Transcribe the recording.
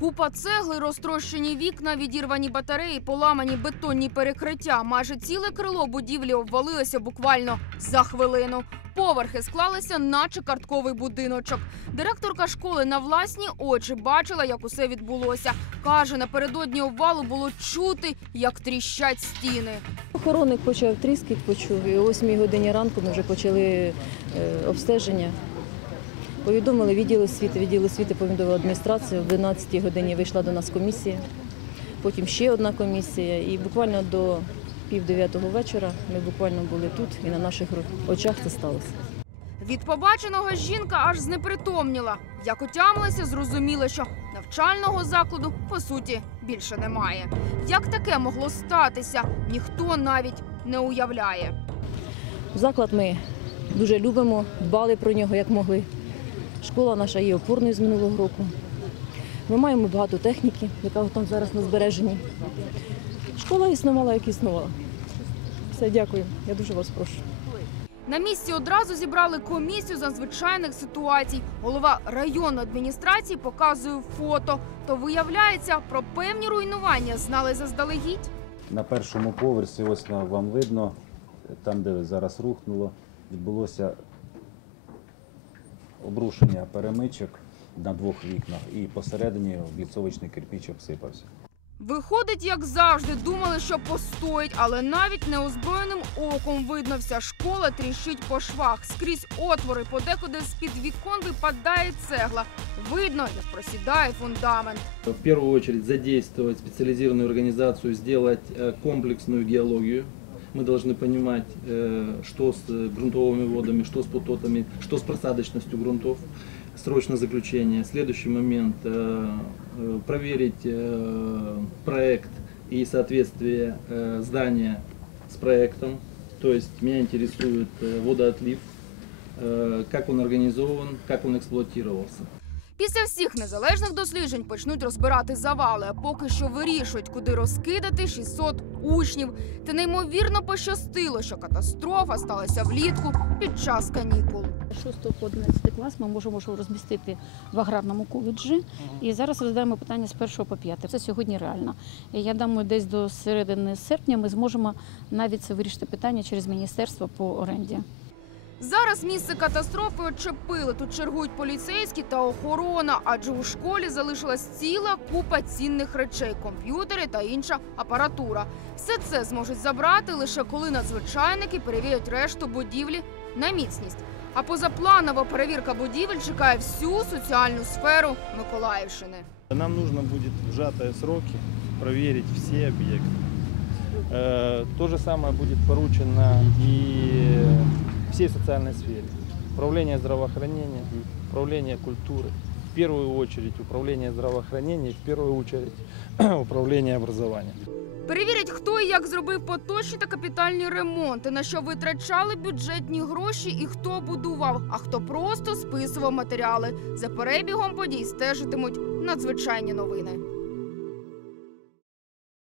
Купа цегли, розтрощені вікна, відірвані батареї, поламані бетонні перекриття. Майже ціле крило будівлі обвалилося буквально за хвилину. Поверхи склалися, наче картковий будиночок. Директорка школи на власні очі бачила, як усе відбулося. Каже, напередодні обвалу було чути, як тріщать стіни. Охоронник почав тріскіт, почув. І о 8 годині ранку ми вже почали е, обстеження. Повідомили відділ освіти. Відділ освіти повідомив адміністрацію. В 11 годині вийшла до нас комісія. Потім ще одна комісія. І буквально до пів дев'ятого вечора ми буквально були тут, і на наших очах це сталося. Від побаченого жінка аж знепритомніла. Як отямилася, зрозуміла, що навчального закладу по суті більше немає. Як таке могло статися, ніхто навіть не уявляє. Заклад ми дуже любимо, дбали про нього як могли. Школа наша є опорною з минулого року. Ми маємо багато техніки, яка там зараз на збереженні. Школа існувала, як існувала. Все, дякую. Я дуже вас прошу. На місці одразу зібрали комісію з надзвичайних ситуацій. Голова районної адміністрації показує фото. То виявляється, про певні руйнування знали заздалегідь. На першому поверсі, ось вам видно, там, де зараз рухнуло, відбулося обрушення перемичок на двох вікнах і посередині обліцовочний кирпіч обсипався. Виходить, як завжди, думали, що постоїть, але навіть неозброєним оком видно, вся школа тріщить по швах. Скрізь отвори, подекуди з-під вікон випадає цегла. Видно, як просідає фундамент. В первую очередь задействовать специализированную организацию, сделать э, комплексную геологию. Мы должны понимать, э, что с э, грунтовыми водами, что с путотами, что с просадочностью грунтов. Срочно заключение. Следующий момент э, э, проверить э, проект и соответствие э, здания с проектом. То есть меня интересует э, водоотлив, э, как он организован, как он эксплуатировался. Після всіх незалежних досліджень почнуть розбирати завали, а поки що вирішують, куди розкидати 600 учнів. Та неймовірно пощастило, що катастрофа сталася влітку під час канікул. 6 по 11 клас ми можемо розмістити в аграрному коледжі. І зараз розглядаємо питання з 1 по 5. Це сьогодні реально. Я думаю, десь до середини серпня ми зможемо навіть це вирішити питання через міністерство по оренді. Зараз місце катастрофи очепили. Тут чергують поліцейські та охорона, адже у школі залишилась ціла купа цінних речей, комп'ютери та інша апаратура. Все це зможуть забрати лише коли надзвичайники перевірять решту будівлі на міцність. А позапланова перевірка будівель чекає всю соціальну сферу Миколаївщини. Нам нужно будет в сжатые сроки проверить все объекты. Э, То же самое будет поручено и всей социальной сфере. Управление здравоохранения, управление культуры. В первую очередь управление здравоохранения, в первую очередь управление образованием. Перевірять, хто і як зробив поточні та капітальні ремонти, на що витрачали бюджетні гроші і хто будував, а хто просто списував матеріали. За перебігом подій стежитимуть надзвичайні новини.